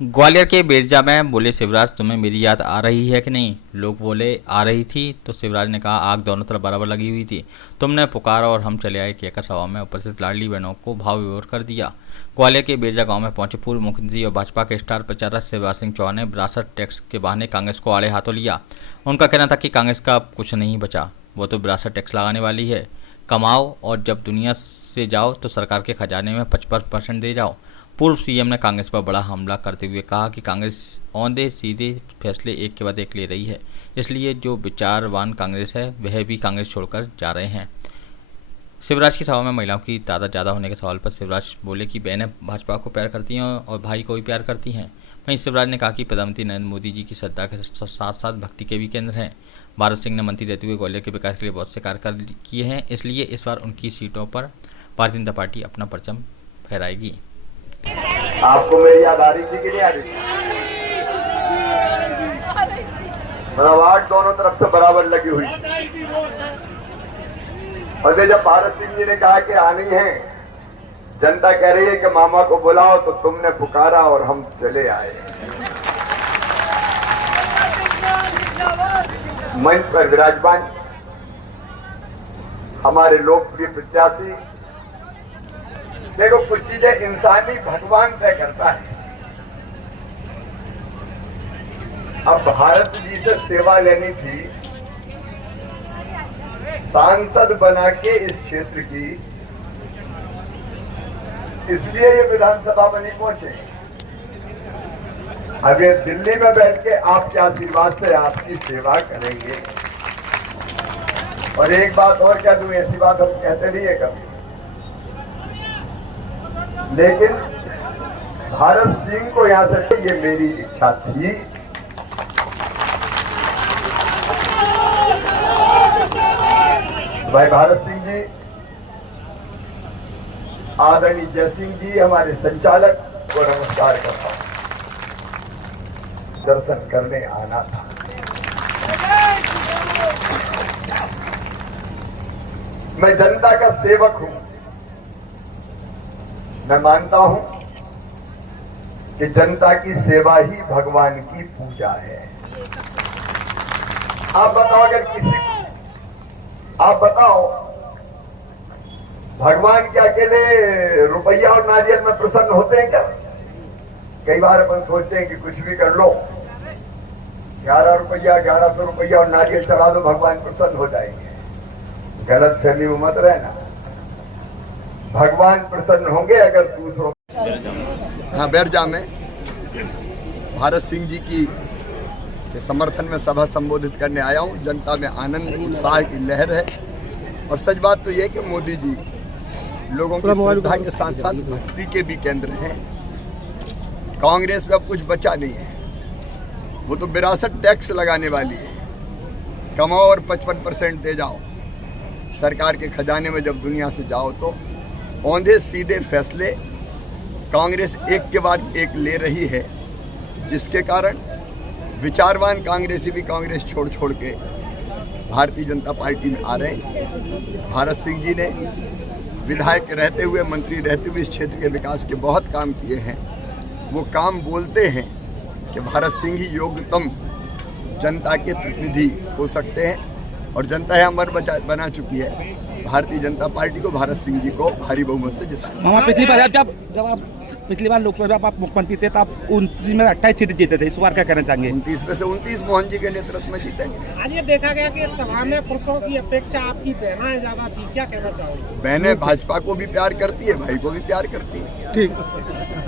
ग्वालियर के बेरजा में बोले शिवराज, तुम्हें मेरी याद आ रही है कि नहीं? लोग बोले आ रही थी, तो शिवराज ने कहा आग दोनों तरफ बराबर लगी हुई थी। तुमने पुकारा और हम चले आए कहकर सभा में उपस्थित लाडली बहनों को भाव विभोर कर दिया। ग्वालियर के बेरजा गांव में पहुंचे पूर्व मुख्यमंत्री और भाजपा के स्टार प्रचारक शिवराज सिंह चौहान ने विरासत टैक्स के बहाने कांग्रेस को आड़े हाथों लिया। उनका कहना था कि कांग्रेस का अब कुछ नहीं बचा, वो तो विरासत टैक्स लगाने वाली है। कमाओ और जब दुनिया से जाओ तो सरकार के खजाने में 55% दे जाओ। पूर्व सीएम ने कांग्रेस पर बड़ा हमला करते हुए कहा कि कांग्रेस औंधे सीधे फैसले एक के बाद एक ले रही है, इसलिए जो विचारवान कांग्रेस है वह भी कांग्रेस छोड़कर जा रहे हैं। शिवराज की सभा में महिलाओं की तादाद ज़्यादा होने के सवाल पर शिवराज बोले कि बहनें भाजपा को प्यार करती हैं और भाई को भी प्यार करती हैं। वहीं शिवराज ने कहा कि प्रधानमंत्री नरेंद्र मोदी जी की श्रद्धा के साथ साथ भक्ति के भी केंद्र हैं। भारत सिंह ने मंत्री रहते हुए ग्वालियर के विकास के लिए बहुत से कार्य किए हैं, इसलिए इस बार उनकी सीटों पर भारतीय जनता पार्टी अपना परचम फहराएगी। आपको मेरी याद आ रही थी कि नहीं आ रही थी? मतलब आग दोनों तरफ से बराबर लगी हुई। और जब भारत सिंह जी ने कहा कि आनी है, जनता कह रही है कि मामा को बुलाओ, तो तुमने पुकारा और हम चले आए। मंच पर विराजमान हमारे लोकप्रिय प्रत्याशी। देखो, कुछ चीजें इंसानी भगवान तय करता है। अब भारत जी से सेवा लेनी थी, सांसद बना के इस क्षेत्र की, इसलिए ये विधानसभा में नहीं पहुंचे। अब ये दिल्ली में बैठ के आपके आशीर्वाद से आपकी सेवा करेंगे। और एक बात और कह दूं, ऐसी बात हम कहते नहीं है कभी, लेकिन भारत सिंह को यहां से, ये मेरी इच्छा थी। भाई भारत सिंह जी, आदरणीय जय सिंह जी हमारे संचालक को नमस्कार करता हूं। दर्शन करने आना था। मैं जनता का सेवक हूं। मैं मानता हूं कि जनता की सेवा ही भगवान की पूजा है। आप बताओ, अगर किसी आप बताओ, भगवान के अकेले रुपया और नारियल में प्रसन्न होते हैं क्या? कई बार अपन सोचते हैं कि कुछ भी कर लो, 11 रुपया 1100 रुपया और नारियल चढ़ा दो, भगवान प्रसन्न हो जाएंगे। गलत फहमी में मत रहना। भगवान प्रसन्न होंगे अगर दूसरों। हाँ, बेरजा में भारत सिंह जी की के समर्थन में सभा संबोधित करने आया हूँ। जनता में आनंद उत्साह की लहर है। और सच बात तो यह है कि मोदी जी लोगों की श्रद्धा के साथ साथ भक्ति के भी केंद्र हैं। कांग्रेस में अब कुछ बचा नहीं है। वो तो विरासत टैक्स लगाने वाली है। कमाओ और 55% दे जाओ। सरकार के खजाने में जब दुनिया से जाओ तो औंधे सीधे फैसले कांग्रेस एक के बाद एक ले रही है, जिसके कारण विचारवान कांग्रेसी भी कांग्रेस छोड़ के भारतीय जनता पार्टी में आ रहे हैं। भारत सिंह जी ने विधायक रहते हुए, मंत्री रहते हुए इस क्षेत्र के विकास के बहुत काम किए हैं। वो काम बोलते हैं कि भारत सिंह ही योग्यतम जनता के प्रतिनिधि हो सकते हैं, और जनता है अमर बना चुकी है। भारतीय जनता पार्टी को, भारत सिंह जी को भारी बहुमत से जिताया। पिछली बार जब आप पिछली बार लोकसभा में आप मुख्यमंत्री थे, तो आप 29 में 28 सीट जीते थे। इस बार क्या कहना चाहेंगे? 29 में से 29 मोहन जी के नेतृत्व में जीतेंगे। आज ये देखा गया कि सभा में पुरुषों की अपेक्षा आपकी बहनें ज्यादा थी, क्या कहना चाहोगे? बहनें भाजपा को भी प्यार करती है, भाई को भी प्यार करती है। ठीक।